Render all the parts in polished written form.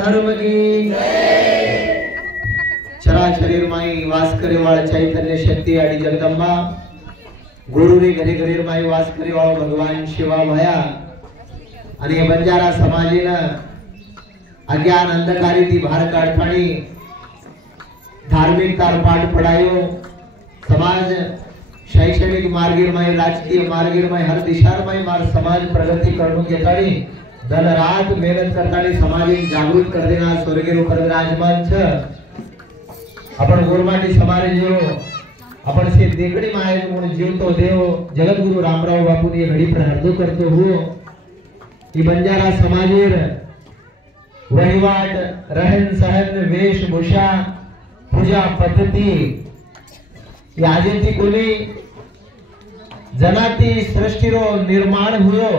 धर्म की चराचर माई वास करे वाला चैतन्य शक्ति आड़ी जगदंबा गुरु रे घरे घरे माई वास करे वाला भगवान शिवा भया आणि बंजारा समाजीनं अज्ञान अंधकारी ती भार काढतानी धार्मिक तार पाठ पढ़ायो समाज शैक्षणिक मार्गीरमय राजकीय मार्गीरमय हर दिशारमय मार समाज प्रगती करून घेतानी दल रात मेहनत करतानी समाजिक जागृत कर देना स्वर्गीय रूपर विराजमान छ आपण गोरमाटी समाज जो आपण से देखणी माय म्हणून जीवतो देव जगतगुरु रामराव बापूनी घडी प्रार्थना करतो हो की बंजारा समाजेर वहिवाट रहन सहन वेशभूषा पूजा पद्धती याजेती कोणी जनाती सृष्टिरो निर्माण हुयो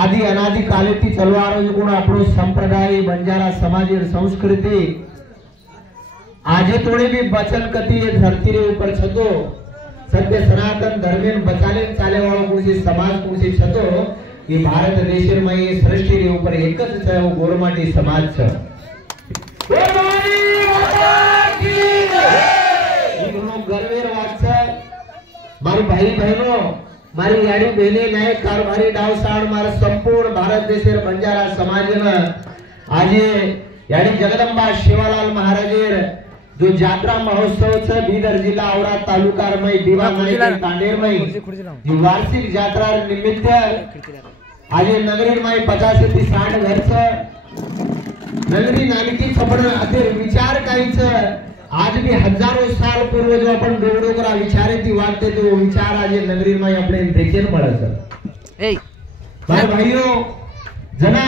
आदि अनादि कालेती चलवारो गुण आपणो संप्रदाय बंजारा समाजेर संस्कृति आजे थोड़ी भी बचन कती ये धरती रे ऊपर छतो सत्य सनातन धर्मेन बचाले चाले वाळो कुणसी समाज कुणसी छतो कि भारत देशर में ये सृष्टि रे ऊपर एकच छ वो गोरमाटी समाज छ गोरमाटी माता की जय दोनों गर्वेर वात छ मारी भाई बहनों मारी याडी बहने नाय कारभारी डावसाड मारा संपूर्ण भारत देशर बंजारा समाजना आजे याडी जगदंबा शिवालाल महाराजेर जो यात्रा महोत्सव छ बीदर जिला औरा तालुका में दीवा कांडेर में जो वार्षिक यात्रा निमित्त आज नगरी में 50 से 60 घर छ नगरी नानकी छपड़ अतिर विचार काही छ आज भी हजारों साल पूर्व जो अपन डोगरा विचारे थी वाटते तो विचार आज नगरी में अपने देखेन મળે છે ए भाइयों जना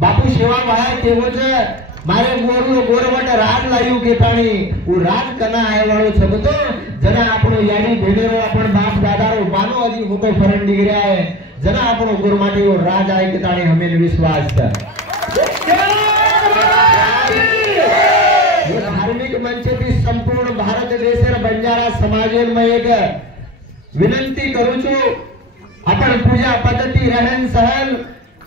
बापू सेवा भाया केवो छ मारे गोरु गोरवट राज लायू के ताणी वो राज कना आय वाळो छबतो जना आपणो याडी भेडेरो आपण बाप दादारो बानो अजी मोटो फरक डिगऱ्या आहे जना आपणो गोरमाटी वो राज आय के ताणी हमें विश्वास छ ये धार्मिक मंच थी संपूर्ण भारत देशर बंजारा समाजेर में एक विनंती करू छु आपण पूजा पद्धति रहन सहन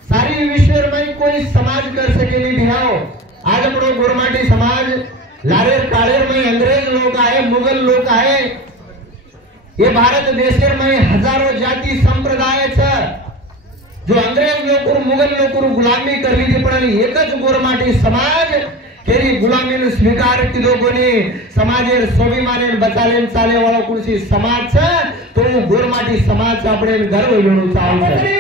सारी विश्वर में कोई समाज कर सके नहीं भिहाओ आज अपनो गोरमाटी समाज लारेर कालेर में अंग्रेज लोग आए मुगल लोग आए ये भारत देशर में हजारों जाति संप्रदाय छ जो अंग्रेज लोग और मुगल लोग और गुलामी कर ली थी पण एकच गोरमाटी समाज केरी गुलामी ने स्वीकार किदो कोनी समाजेर स्वाभिमानेन बचालेन चाले वाळो कुणसी समाज छ तो गोरमाटी समाज आपणे गर्व लेणो चाव छ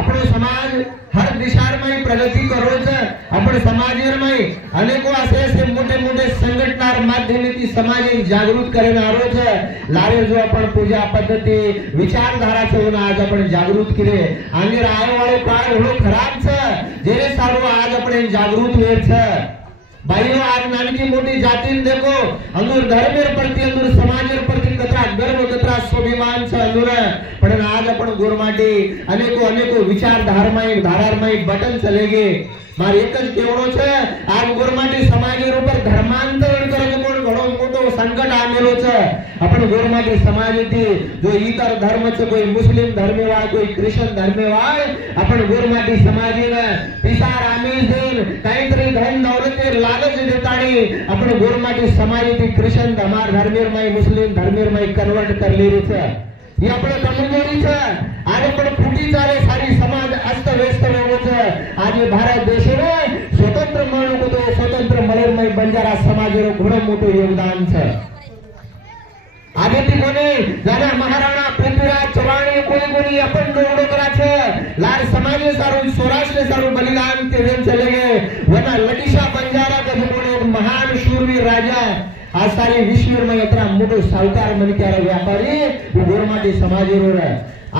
अपनो समाज हर दिशा में प्रगति करो छ अपन समाजेर में अनेको ऐसे मोटे मोटे संगठनार माध्यमेती समाज जागृत करे आरो छ लारे जो अपन पूजा पद्धति विचारधारा छ आज अपन जागृत करे आंगेर आयो वाळो काळ घणो खराब छ जेरे सारो आज अपन जागृत वेर छ भाइयों आज नानकी मोटी जातिन देखो अंदर धर्मेर प्रति अंदर समाजेर प्रति कतरा गर्व कतरा स्वाभिमान छ अंदर पण आज अपन गोरमाटी अनेको अनेको विचारधारामय धारारमय बटन चलेगे मार एकच केवड़ो छ आज गोरमाटी समाजेर ऊपर धर्मांतरण करने कोण घणो मोटो संकट आमेलो छ अपन गोरमाटी समाजेती जो इतर धर्म छ कोई मुस्लिम धर्मेवाळ कोई ख्रिश्चन धर्मेवाळ अपन गोरमाटी समाजेने पिसार आमिष देन काहीतरी धन दौलतेर लालच देताणी अपन गोरमाटी समाजेती ख्रिश्चन धर्मेर में मुस्लिम धर्मेर में कन्वर्ट करली छ ये अपने कमजोरी छ आज अपन फूटी चाले सारी समाज अस्त व्यस्त होवो छ आज भारत देश में स्वतंत्र मानव तो स्वतंत्र मलेर में बंजारा समाजेरो घणो मोटो योगदान छ आदिती कोने जाना महाराणा पृथ्वीराज चौहान कोई कोई अपन डोगरा छ लार समाजे सारू स्वराष्ट्र सारू बलिदान के वेन चले गए वरना लटिशा बंजारा का कोने महान शूरवीर राजा आज सारी विश्व में इतना मोटो साहूकार मन के व्यापारी गोरमाटी समाजेरो रे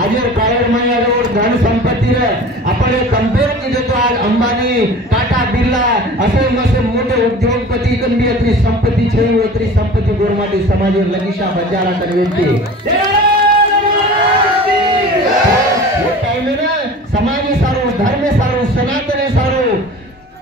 आजर कारण में अगर धन संपत्ति रे अपन कंपेयर कीजे तो आज अंबानी टाटा बिरला असे मसे मोटे उद्योगपति कन भी इतनी संपत्ति छे वो इतनी संपत्ति गोरमाटी समाजेर लगिशा बंजारा कनवेती वो टाइम में ना समाज सारो धर्म सारो सनातन सारो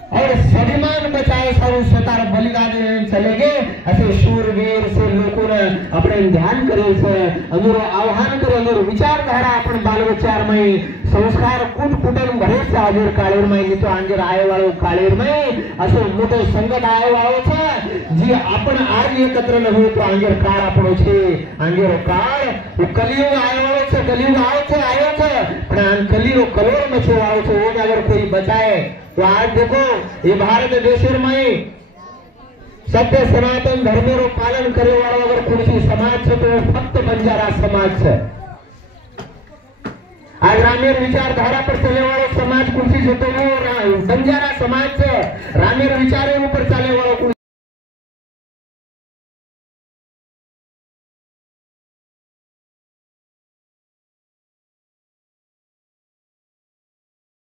और स्वाभिमान बचाए सारू स्वतः बलिदान देने चले गए असे शूरवीर से लोगों ने अपने ध्यान करे से अनुरो आह्वान करे अनुरो विचारधारा अपन बाल विचार में संस्कार कूट कुटन भरे से आजर काळेर में तो आंजर आए वाळो काळेर में असो मोटो संकट आए वाळो छे जी आपण आज एकत्र न हो तो आंजर काळ आपणो छे आंजर काळ कलियुग आए वाळो छे कलियुग आयो छे पण आ कलियुग कलोर में छे वाळो छे वो अगर कोई बचाए तो आज देखो ये भारत देश में सत्य सनातन धर्म रो पालन करे वाला अगर कोई समाज छे तो फक्त बंजारा समाज छे। आज रामेर विचारधारा पर चले वाला समाज कुछ छे तो वो बंजारा समाज छे। रामेर विचारे ऊपर चले वाला